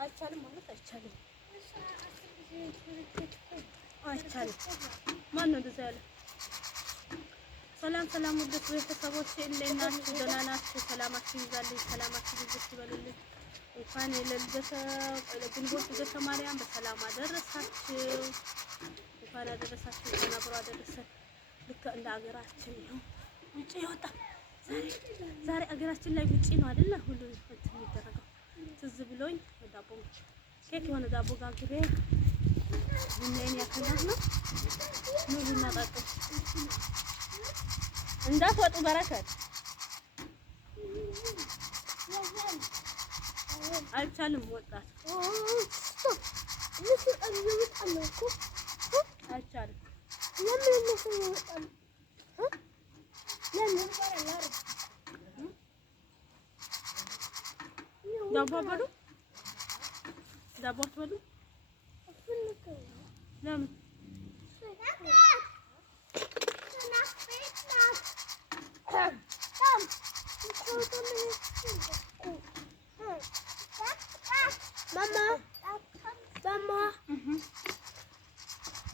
አይቻልም ማለት አይቻልም። አይቻልም። ማነው እንደዛ ያለ? ሰላም ሰላም፣ ውድ ቤተሰቦቼ እንዴት ናችሁ? ደህና ናችሁ? ሰላማችሁ ይብዛልኝ፣ ሰላማችሁ ይብዛልኝ ይበልልኝ። እንኳን ለግንቦት ልደተ ማርያም በሰላም አደረሳችሁ። እንኳን አደረሳችሁ፣ እንኳን አብሮ አደረሰን። ልክ እንደ ሀገራችን ነው ውጪ ይወጣ። ዛሬ ሀገራችን ላይ ውጪ ነው አይደለ? ሁሉ እንትን የሚደረገው ትዝ ብሎኝ ዳቦ ኬክ የሆነ ዳቦ ጋግሬ ቡናዬን ያከላል ነው ምን እናጣጣ እንዳትወጡ በረከት አይቻልም። ወጣት አይቻልም። ዳቦ አትበሉ፣ ዳቦ አትበሉ። ለምን? ማማ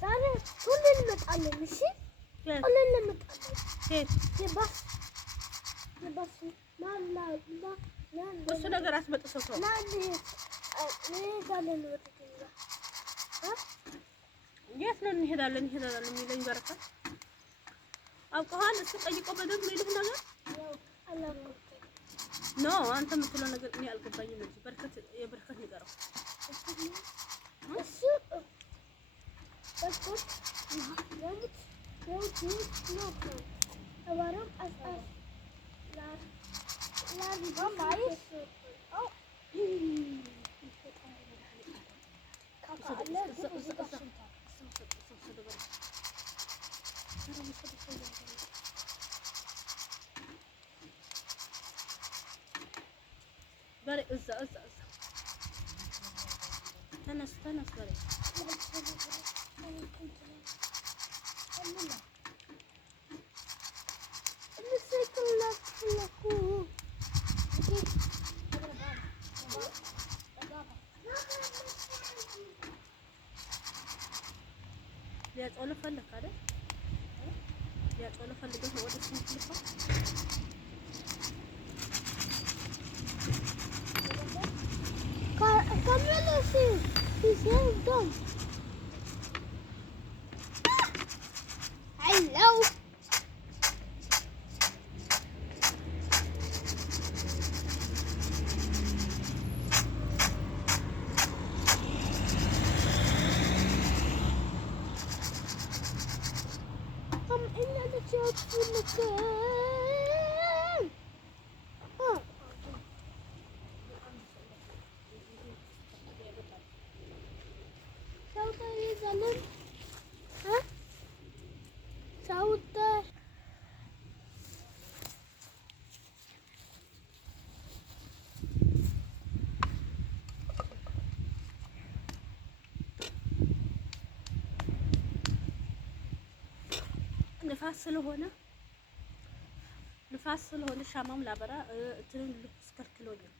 ዛሬ ሁሉን እንመጣለን። እሺ ሁሉን እንመጣለን። እሱ ነገር አስመጥሰው ሰው የት ነው እንሄዳለን የሚለኝ በረከት አውቀዋል። እሱ ጠይቆ በደንብ የሚልህ ነገር ኖ አንተ የምትለው ነገር እኔ አልገባኝም እንጂ በረከት የበረከት ንገረው። እሱ እዛ ተነስ በሬ ሊያጮህ ፈለክ አይደል? ሊያጮህ ፈልገህ ነው ወደ ስንት ልፈው he's so dumb. Hello. I'm in the church in the car. ንፋስ ስለሆነ ሻማም ላበራ እንትን ስከልክሎኛል።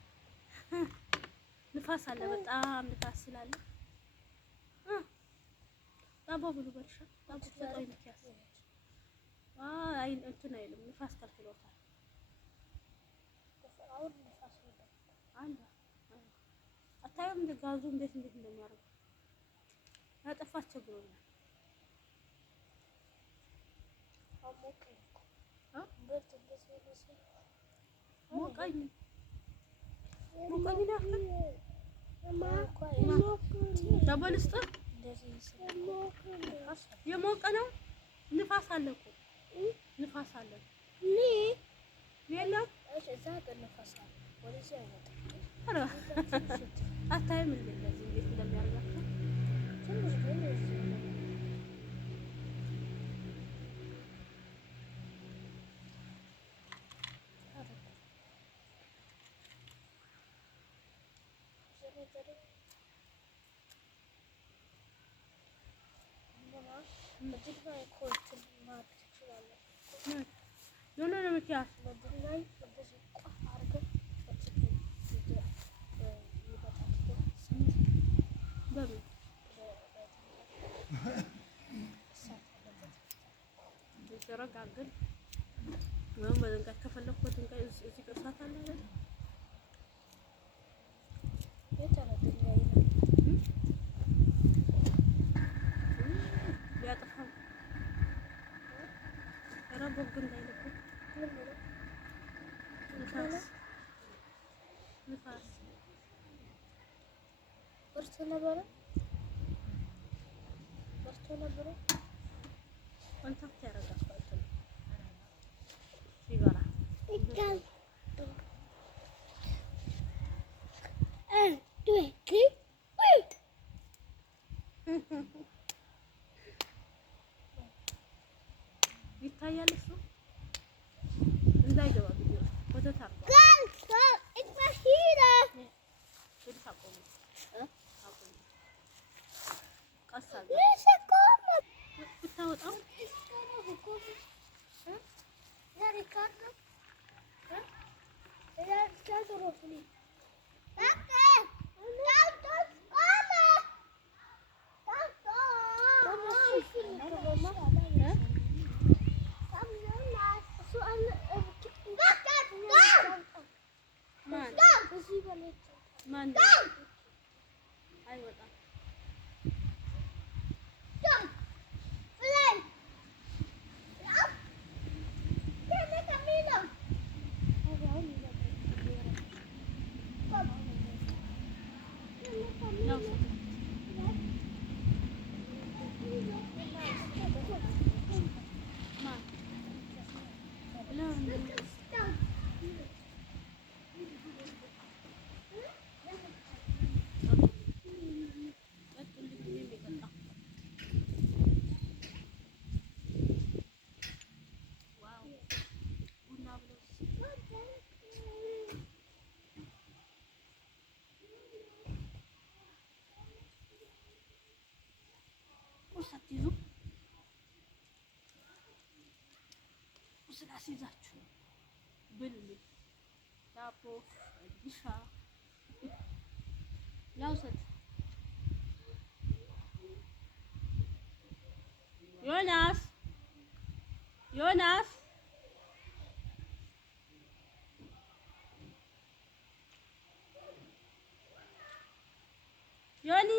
ንፋስ አለ፣ በጣም ንፋስ ስላለ ዳቦ ብሉ በርሻ ዳቦ ሰጠኝ ንፋስ አይ እንትን አይልም፣ ንፋስ ከልክሎታል። አንድ አታዩም እንደ ጋዙ እንዴት እንደሚያደርግ ያጠፋች ቸግሮኛል። ዳቦ ልስጥህ? የሞቀ ነው። ንፋስ አለ እኮ ንፋስ አለ። የለም አታይም እንደዚህ እንዴት እንደሚያደርጋቸው ኖ ኖ ኖ ሚኪያስ በምን ይደረጋግል ወይም በድንጋይ ከፈለኩ በድንጋይ እዚህ ቅርሳት አለ አይደል? ሊያጠፋው ኧረ ቦግ እንዳይልብህ ንፋስ በርቶ ነበረ ኮንታክት ያደርጋል ሲበራ ይታያል። እሱ እንዳይገባ ቪዲዮ ወተት አድርጓል። ቀስ ብታወጣው ማን አይወጣም። ሳትይዙ ቁስል አስይዛችሁ ብል ዳቦ ዲሻ ያውሰድ ዮናስ ዮኒ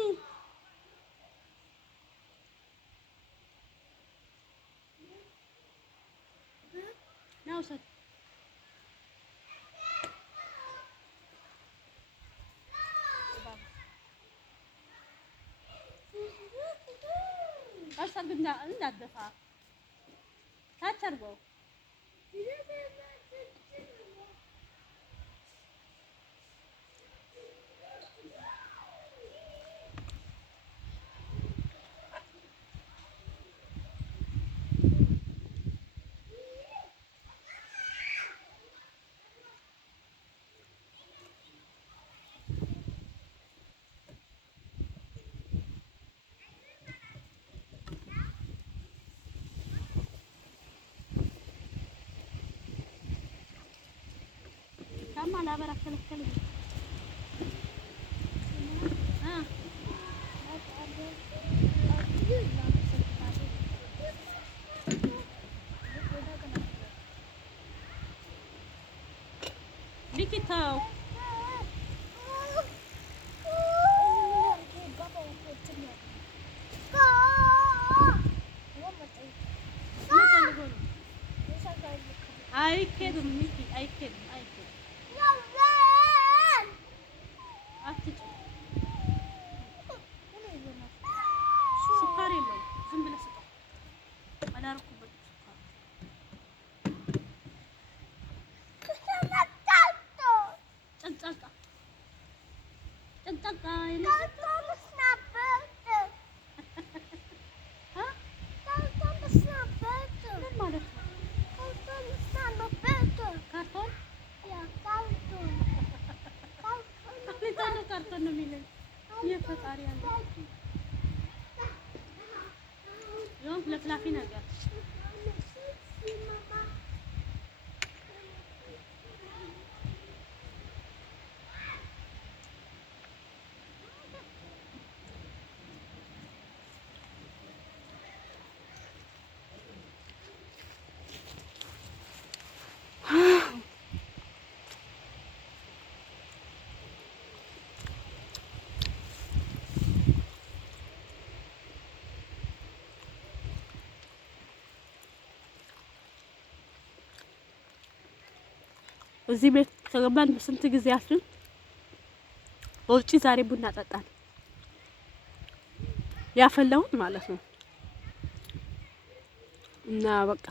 ናውሰድ አሳግና እንዳደፋ ታች አድርገው كم على برا كل ليكي تاو I kid Mickey, I kid. سكر يلو زين بلا سكر أنا ركوب السكر تنتقى ካርቶን ነው የሚለኝ የፈጣሪ ያለ ይሁን ለፍላፊ ነገር እዚህ ቤት ከገባን በስንት ጊዜያችን በውጪ ዛሬ ቡና ጠጣን ያፈላሁት ማለት ነው። እና በቃ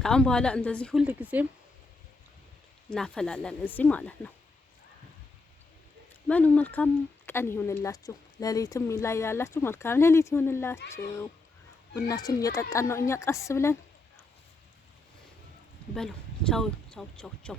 ከአሁን በኋላ እንደዚህ ሁሉ ጊዜም እናፈላለን እዚህ ማለት ነው። መልካም ቀን ይሁንላችሁ። ሌሊትም ላይ ያላችሁ መልካም ሌሊት ይሁንላችሁ። ቡናችን እየጠጣን ነው እኛ ቀስ ብለን በሉ። ቻው ቻው ቻው ቻው።